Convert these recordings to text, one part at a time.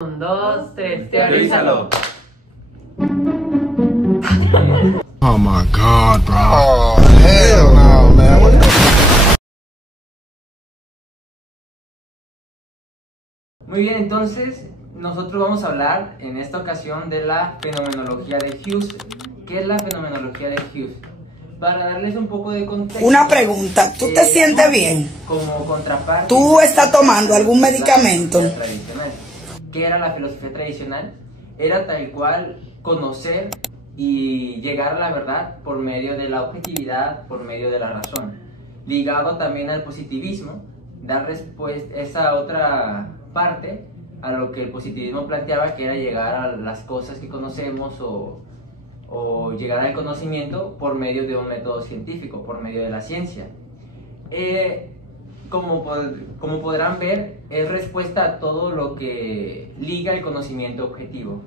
Un, dos, tres, Teorízalo. Oh my God, bro. Oh, hell no, man. What the... Muy bien, entonces nosotros vamos a hablar en esta ocasión de la fenomenología de Hughes. ¿Qué es la fenomenología de Hughes? Para darles un poco de contexto. Una pregunta, ¿tú te sientes bien? Como contraparte. ¿Tú estás tomando algún medicamento? Tradicional. ¿Qué era la filosofía tradicional? Era tal cual conocer y llegar a la verdad por medio de la objetividad, por medio de la razón. Ligado también al positivismo, dar respuesta esa otra parte a lo que el positivismo planteaba, que era llegar a las cosas que conocemos o llegar al conocimiento por medio de un método científico, por medio de la ciencia. Como podrán ver, es respuesta a todo lo que liga el conocimiento objetivo.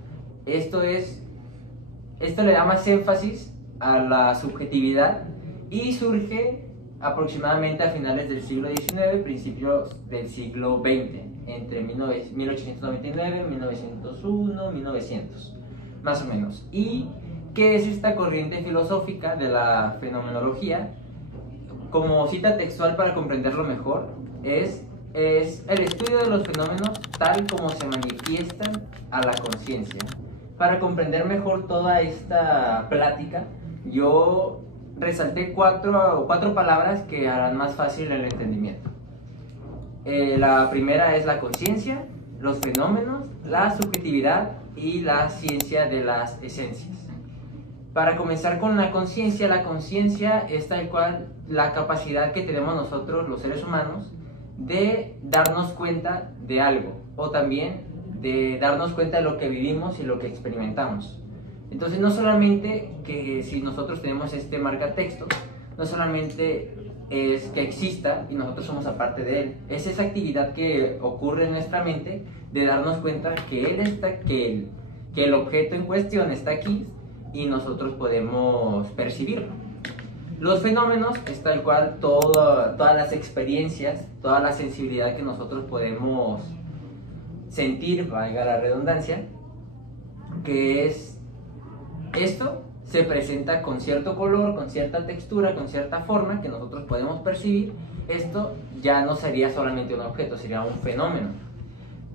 Esto le da más énfasis a la subjetividad y surge aproximadamente a finales del siglo XIX, principios del siglo XX, entre 1899, 1901, 1900, más o menos. ¿Y qué es esta corriente filosófica de la fenomenología? Como cita textual para comprenderlo mejor, es el estudio de los fenómenos tal como se manifiestan a la conciencia. Para comprender mejor toda esta plática, yo resalté cuatro palabras que harán más fácil el entendimiento. La primera es la conciencia, los fenómenos, la subjetividad y la ciencia de las esencias. Para comenzar con la conciencia es tal cual la capacidad que tenemos nosotros, los seres humanos, de darnos cuenta de algo, o también de darnos cuenta de lo que vivimos y lo que experimentamos. Entonces, no solamente que si nosotros tenemos este marcatexto, no solamente es que exista y nosotros somos aparte de él, es esa actividad que ocurre en nuestra mente de darnos cuenta que el objeto en cuestión está aquí y nosotros podemos percibirlo. Los fenómenos es tal cual todas las experiencias, toda la sensibilidad que nosotros podemos sentir, valga la redundancia, que es esto se presenta con cierto color, con cierta textura, con cierta forma que nosotros podemos percibir. Esto ya no sería solamente un objeto, sería un fenómeno.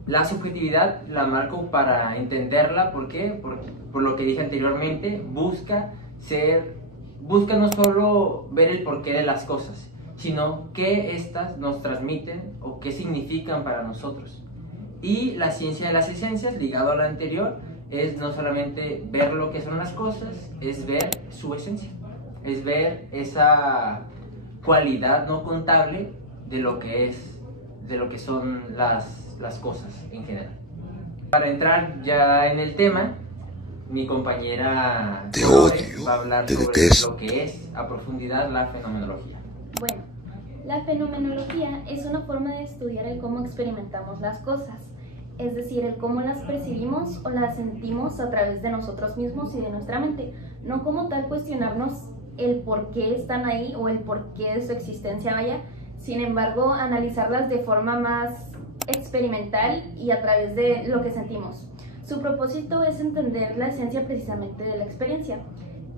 La subjetividad la marco para entenderla, ¿por qué? Por lo que dije anteriormente, busca no solo ver el porqué de las cosas, sino qué éstas nos transmiten o qué significan para nosotros. Y la ciencia de las esencias, ligado a la anterior, es no solamente ver lo que son las cosas, es ver su esencia, es ver esa cualidad no contable de lo que son las cosas en general. Para entrar ya en el tema, mi compañera va a hablar sobre lo que es a profundidad la fenomenología. Bueno, la fenomenología es una forma de estudiar el cómo experimentamos las cosas, es decir, el cómo las percibimos o las sentimos a través de nosotros mismos y de nuestra mente, no como tal cuestionarnos el por qué están ahí o el por qué de su existencia vaya, sin embargo, analizarlas de forma más experimental y a través de lo que sentimos. Su propósito es entender la esencia precisamente de la experiencia,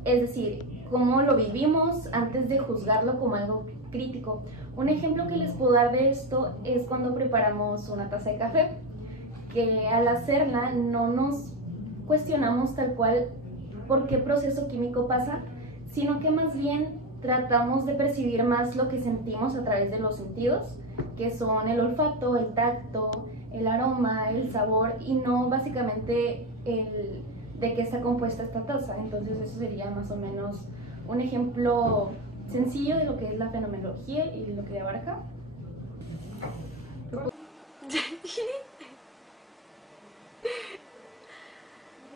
es decir, cómo lo vivimos antes de juzgarlo como algo crítico. Un ejemplo que les puedo dar de esto es cuando preparamos una taza de café, que al hacerla no nos cuestionamos tal cual por qué proceso químico pasa, sino que más bien tratamos de percibir más lo que sentimos a través de los sentidos, que son el olfato, el tacto, el aroma, el sabor, y no básicamente el de qué está compuesta esta taza. Entonces eso sería más o menos un ejemplo sencillo de lo que es la fenomenología y de lo que abarca.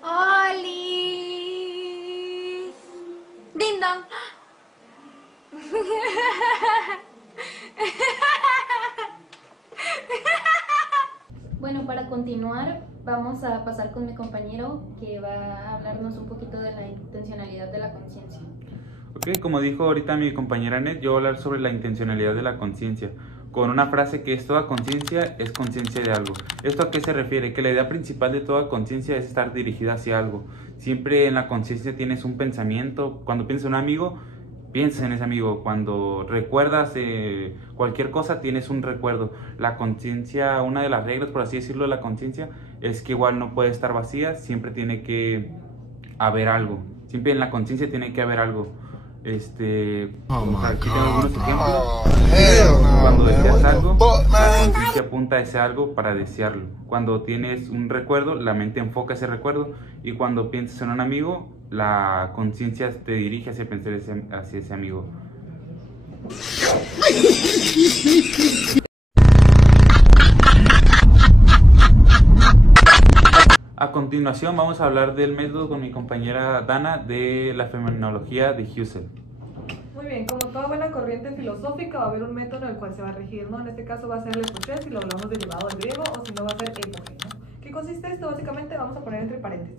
¡Oli! ¡Ding dong! Bueno, para continuar vamos a pasar con mi compañero que va a hablarnos un poquito de la intencionalidad de la conciencia. Ok, como dijo ahorita mi compañera Net, yo voy a hablar sobre la intencionalidad de la conciencia. con una frase que es: toda conciencia es conciencia de algo. ¿Esto a qué se refiere? Que la idea principal de toda conciencia es estar dirigida hacia algo. Siempre en la conciencia tienes un pensamiento. Cuando piensas en un amigo, piensas en ese amigo. Cuando recuerdas cualquier cosa, tienes un recuerdo. La conciencia, una de las reglas, por así decirlo, de la conciencia es que igual no puede estar vacía, siempre tiene que haber algo. Siempre en la conciencia tiene que haber algo. Oh my Aquí tengo God, algunos bro. ejemplos. Oh, hell no, Cuando man. deseas What the algo, fuck, la man? conciencia apunta a ese algo para desearlo. Cuando tienes un recuerdo, la mente enfoca ese recuerdo. Y cuando piensas en un amigo, la conciencia te dirige hacia pensar hacia ese amigo. A continuación vamos a hablar del método con mi compañera Dana de la fenomenología de Husserl. Muy bien, como toda buena corriente filosófica va a haber un método en el cual se va a regir, ¿no? En este caso va a ser el epoché, si lo hablamos derivado del griego, o si no va a ser epoché, ¿no? ¿Qué consiste esto? Básicamente vamos a poner entre paréntesis.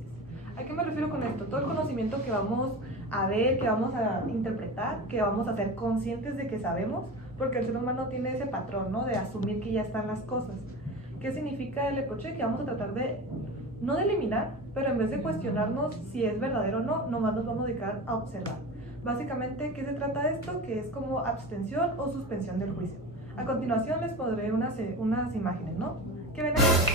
¿A qué me refiero con esto? Todo el conocimiento que vamos a ver, que vamos a interpretar, que vamos a ser conscientes de que sabemos, porque el ser humano tiene ese patrón, ¿no? De asumir que ya están las cosas. ¿Qué significa el epoché? Que vamos a tratar de, no de eliminar, pero en vez de cuestionarnos si es verdadero o no, nomás nos vamos a dedicar a observar. Básicamente, ¿qué se trata esto? Que es como abstención o suspensión del juicio. A continuación les pondré unas imágenes, ¿no? ¿Qué ven aquí?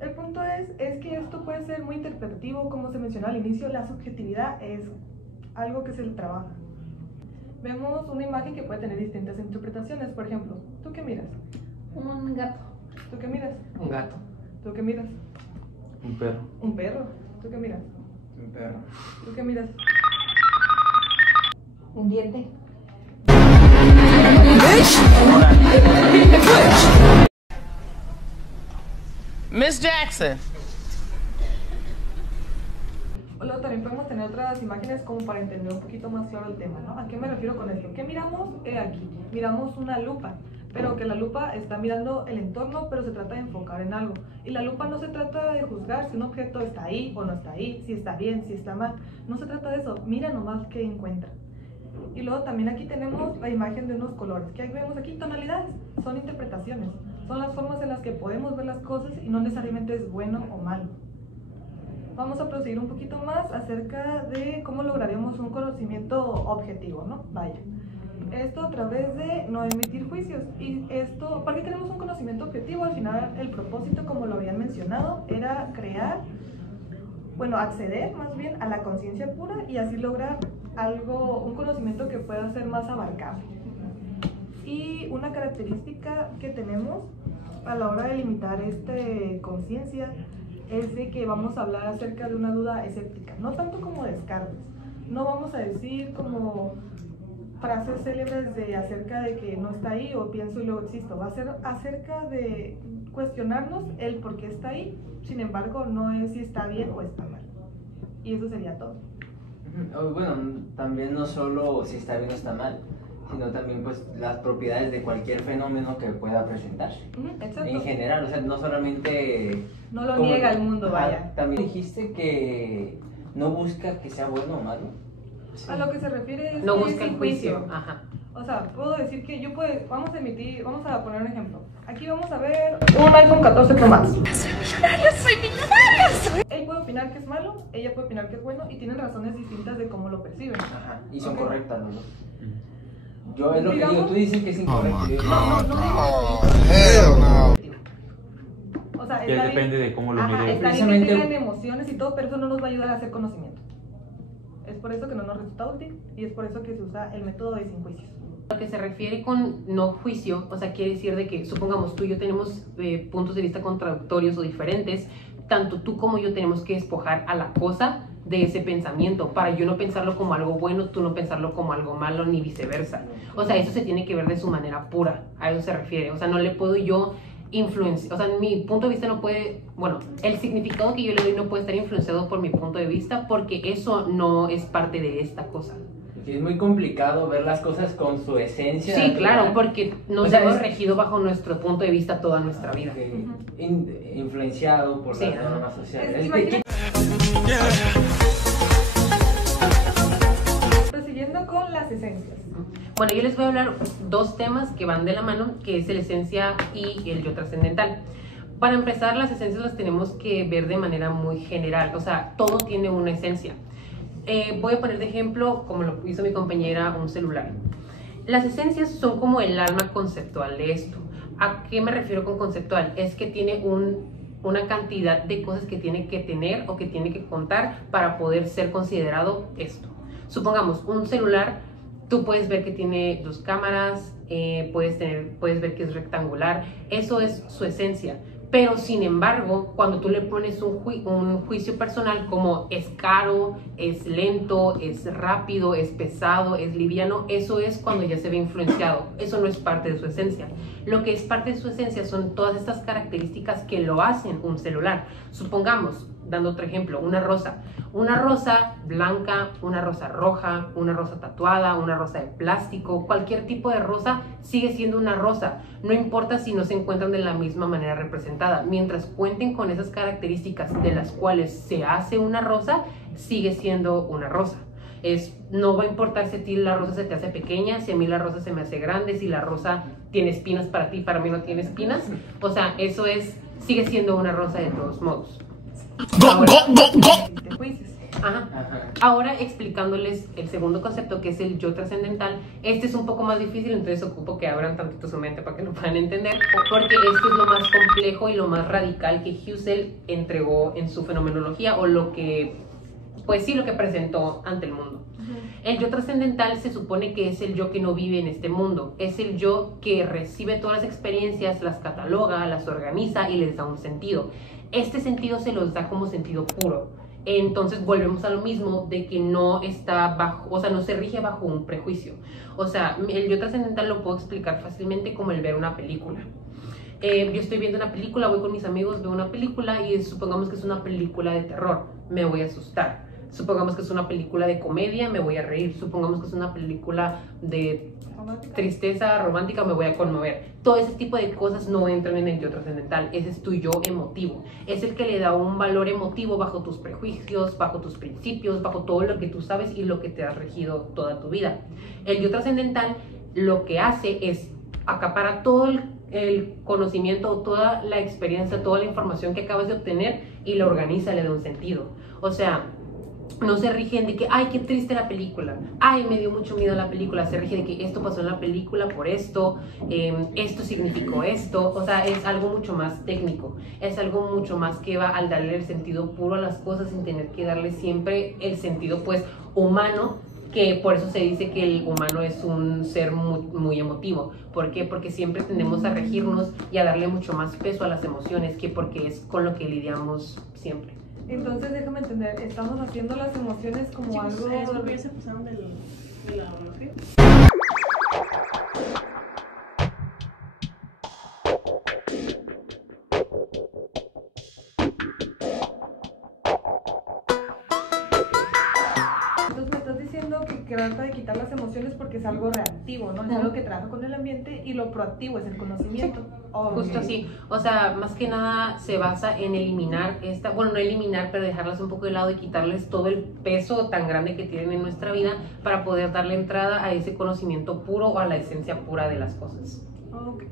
El punto es que esto puede ser muy interpretativo, como se mencionó al inicio, la subjetividad es algo que se trabaja. Vemos una imagen que puede tener distintas interpretaciones, por ejemplo, ¿tú qué miras? Un gato. ¿Tú qué miras? Un gato. ¿Tú qué miras? Un perro. Un perro. ¿Tú qué miras? Un perro. ¿Tú qué miras? Un diente. Miss Jackson. Luego también podemos tener otras imágenes como para entender un poquito más claro el tema, ¿no? ¿A qué me refiero con esto? ¿Qué miramos? Aquí. Miramos una lupa, pero que la lupa está mirando el entorno, pero se trata de enfocar en algo. Y la lupa no se trata de juzgar si un objeto está ahí o no está ahí, si está bien, si está mal. No se trata de eso, mira nomás qué encuentra. Y luego también aquí tenemos la imagen de unos colores. ¿Qué vemos aquí? Tonalidades. Son interpretaciones. Son las formas en las que podemos ver las cosas y no necesariamente es bueno o malo. Vamos a proseguir un poquito más acerca de cómo lograremos un conocimiento objetivo, ¿no? Vaya. Esto a través de no emitir juicios. Y esto, ¿para qué queremos un conocimiento objetivo? Al final, el propósito, como lo habían mencionado, era crear, bueno, acceder más bien a la conciencia pura y así lograr un conocimiento que pueda ser más abarcable. Y una característica que tenemos a la hora de limitar conciencia es de que vamos a hablar acerca de una duda escéptica, no tanto como Descartes. No vamos a decir como frases célebres acerca de que no está ahí o pienso y luego existo. Va a ser acerca de cuestionarnos el por qué está ahí, sin embargo no es si está bien o está mal. Y eso sería todo. Bueno, también no solo si está bien o está mal, sino también pues las propiedades de cualquier fenómeno que pueda presentarse. Exacto. En general, o sea, no solamente... No lo niega el mundo, vaya. También dijiste que no busca que sea bueno o malo. A lo que se refiere es No que busca el sin juicio. Ajá. O sea, puedo decir que vamos a poner un ejemplo. Aquí vamos a ver un iPhone 14 Pro Max. Soy millonaria. Él puede opinar que es malo, ella puede opinar que es bueno y tienen razones distintas de cómo lo perciben. Ajá, y son Ok. correctas, ¿no? Yo es lo que digo, Digamos- tú dices que es incorrecto. Oh my yo digo, God, no, bro. Oh, hell no. O sea, Ya está depende bien- de cómo lo Ajá, mire. está bien que Precisamente- tengan emociones y todo, pero eso no nos va a ayudar a hacer conocimiento. Es por eso que no nos resulta útil y es por eso que se usa el método de sin juicios. Lo que se refiere con no juicio, o sea, quiere decir de que, supongamos, tú y yo tenemos puntos de vista contradictorios o diferentes, tanto tú como yo tenemos que despojar a la cosa de ese pensamiento, para yo no pensarlo como algo bueno, tú no pensarlo como algo malo, ni viceversa. O sea, eso se tiene que ver de su manera pura, a eso se refiere. O sea, no le puedo yo influenciar, o sea, mi punto de vista no puede, bueno, el significado que yo le doy no puede estar influenciado por mi punto de vista, porque eso no es parte de esta cosa. Es muy complicado ver las cosas con su esencia. Sí, claro, natural. porque nos O sea, hemos es- regido bajo nuestro punto de vista toda nuestra vida. Influenciado por Sí, las ajá. normas sociales. Imagínate- Prosiguiendo siguiendo con las esencias. Bueno, yo les voy a hablar dos temas que van de la mano, que es la esencia y el yo trascendental. Para empezar, las esencias las tenemos que ver de manera muy general, o sea, todo tiene una esencia. Voy a poner de ejemplo, como lo hizo mi compañera, un celular. Las esencias son como el alma conceptual de esto. ¿A qué me refiero con conceptual? Es que tiene una cantidad de cosas que tiene que tener o que tiene que contar para poder ser considerado esto. Supongamos, un celular, tú puedes ver que tiene dos cámaras, puedes ver que es rectangular, eso es su esencia. Pero sin embargo, cuando tú le pones un juicio personal como es caro, es lento, es rápido, es pesado, es liviano, eso es cuando ya se ve influenciado. Eso no es parte de su esencia. Lo que es parte de su esencia son todas estas características que lo hacen un celular. Supongamos, dando otro ejemplo, una rosa blanca, una rosa roja, una rosa tatuada, una rosa de plástico, cualquier tipo de rosa sigue siendo una rosa, no importa si no se encuentran de la misma manera representada, mientras cuenten con esas características de las cuales se hace una rosa, sigue siendo una rosa. No va a importar si a ti la rosa se te hace pequeña, si a mí la rosa se me hace grande, si la rosa tiene espinas para ti, para mí no tiene espinas, o sea, sigue siendo una rosa de todos modos. Ahora explicándoles el segundo concepto, que es el yo trascendental. Este es un poco más difícil, entonces ocupo que abran tantito su mente para que lo puedan entender, porque esto es lo más complejo y lo más radical que Husserl entregó en su fenomenología, o lo que presentó ante el mundo. El yo trascendental se supone que es el yo que no vive en este mundo, es el yo que recibe todas las experiencias, las cataloga, las organiza y les da un sentido. Este sentido se los da como sentido puro. Entonces volvemos a lo mismo de que no está bajo, o sea, no se rige bajo un prejuicio. O sea, el yo trascendental lo puedo explicar fácilmente como el ver una película. Yo estoy viendo una película, voy con mis amigos, veo una película y supongamos que es una película de terror, me voy a asustar. Supongamos que es una película de comedia, me voy a reír. Supongamos que es una película de tristeza romántica, me voy a conmover. Todo ese tipo de cosas no entran en el yo trascendental. Ese es tu yo emotivo. Es el que le da un valor emotivo bajo tus prejuicios, bajo tus principios, bajo todo lo que tú sabes y lo que te has regido toda tu vida. El yo trascendental lo que hace es acapara todo el conocimiento, toda la experiencia, toda la información que acabas de obtener y la organiza, le da un sentido. O sea, no se rigen de que, ay, qué triste la película, ay, me dio mucho miedo la película. Se rige de que esto pasó en la película por esto, esto significó esto. O sea, es algo mucho más técnico, es algo mucho más que va al darle el sentido puro a las cosas sin tener que darle siempre el sentido, pues, humano, que por eso se dice que el humano es un ser muy, muy emotivo. ¿Por qué? Porque siempre tendemos a regirnos y a darle mucho más peso a las emociones, que porque es con lo que lidiamos siempre. Entonces, déjame entender, estamos haciendo las emociones como chicos, algo... ¿ya se pasaron de la biología? Entonces me estás diciendo que trata de quitar las emociones porque es algo reactivo, ¿no? Es algo que trabaja con el ambiente, y lo proactivo es el conocimiento. Sí. Justo así, o sea, más que nada se basa en eliminar no eliminar, pero dejarlas un poco de lado y quitarles todo el peso tan grande que tienen en nuestra vida para poder darle entrada a ese conocimiento puro o a la esencia pura de las cosas. Okay.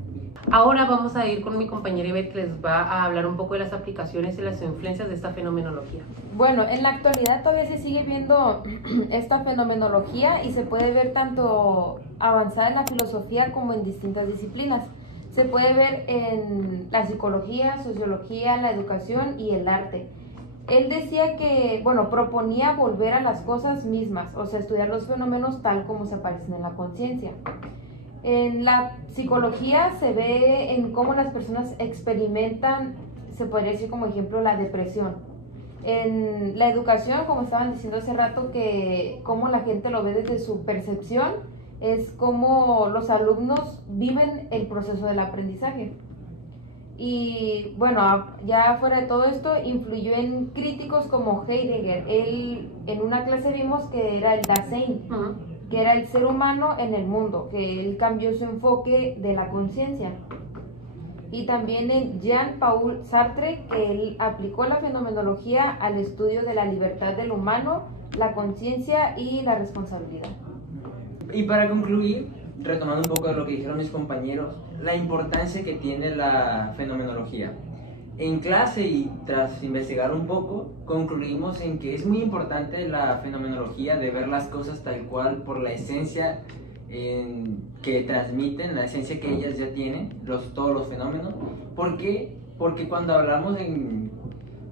Ahora vamos a ir con mi compañera Ivette, que les va a hablar un poco de las aplicaciones y las influencias de esta fenomenología. Bueno, en la actualidad todavía se sigue viendo esta fenomenología y se puede ver tanto avanzada en la filosofía como en distintas disciplinas. Se puede ver en la psicología, sociología, la educación y el arte. Él decía que, bueno, proponía volver a las cosas mismas, o sea, estudiar los fenómenos tal como se aparecen en la conciencia. En la psicología se ve en cómo las personas experimentan, se podría decir como ejemplo, la depresión. En la educación, como estaban diciendo hace rato, que cómo la gente lo ve desde su percepción, es cómo los alumnos viven el proceso del aprendizaje. Y bueno, ya fuera de todo esto, influyó en críticos como Heidegger. Él, en una clase vimos que era el Dasein, que era el ser humano en el mundo, que él cambió su enfoque de la conciencia. Y también en Jean-Paul Sartre, que él aplicó la fenomenología al estudio de la libertad del humano, la conciencia y la responsabilidad. Y para concluir, retomando un poco de lo que dijeron mis compañeros, la importancia que tiene la fenomenología. En clase y tras investigar un poco, concluimos en que es muy importante la fenomenología de ver las cosas tal cual por la esencia que transmiten, la esencia que ellas ya tienen, todos los fenómenos. ¿Por qué? Porque cuando hablamos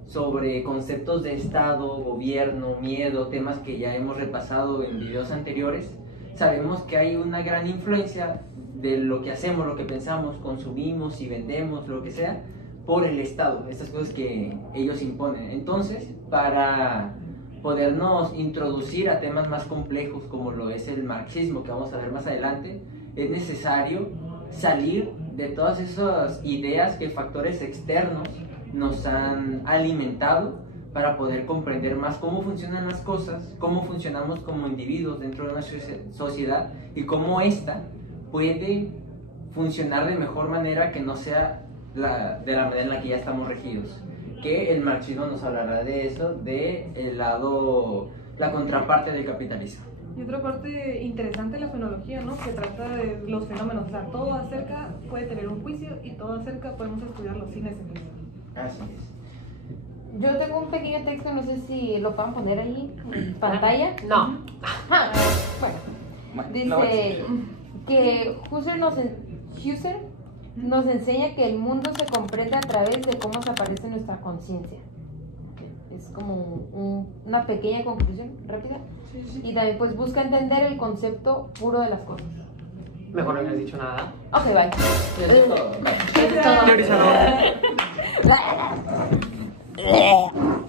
sobre conceptos de Estado, gobierno, miedo, temas que ya hemos repasado en videos anteriores, sabemos que hay una gran influencia de lo que hacemos, lo que pensamos, consumimos y vendemos, lo que sea, por el Estado, estas cosas que ellos imponen. Entonces, para podernos introducir a temas más complejos como lo es el marxismo, que vamos a ver más adelante, es necesario salir de todas esas ideas que factores externos nos han alimentado para poder comprender más cómo funcionan las cosas, cómo funcionamos como individuos dentro de una sociedad y cómo ésta puede funcionar de mejor manera que no sea de la manera en la que ya estamos regidos. Que el marxismo nos hablará de eso, de el lado, la contraparte del capitalismo. Y otra parte interesante de la fenología, ¿no? Que trata de los fenómenos, o sea, todo acerca puede tener un juicio y todo acerca podemos estudiarlo sin ese juicio. Así es. Yo tengo un pequeño texto, no sé si lo puedan poner ahí en pantalla. No. Bueno, dice que Husserl nos enseña que el mundo se comprende a través de cómo se aparece nuestra conciencia. Es como una pequeña conclusión rápida. Y también pues busca entender el concepto puro de las cosas. Mejor no hubieras dicho nada. Ok, bye. Eso es todo. Eso es todo. Teorizador.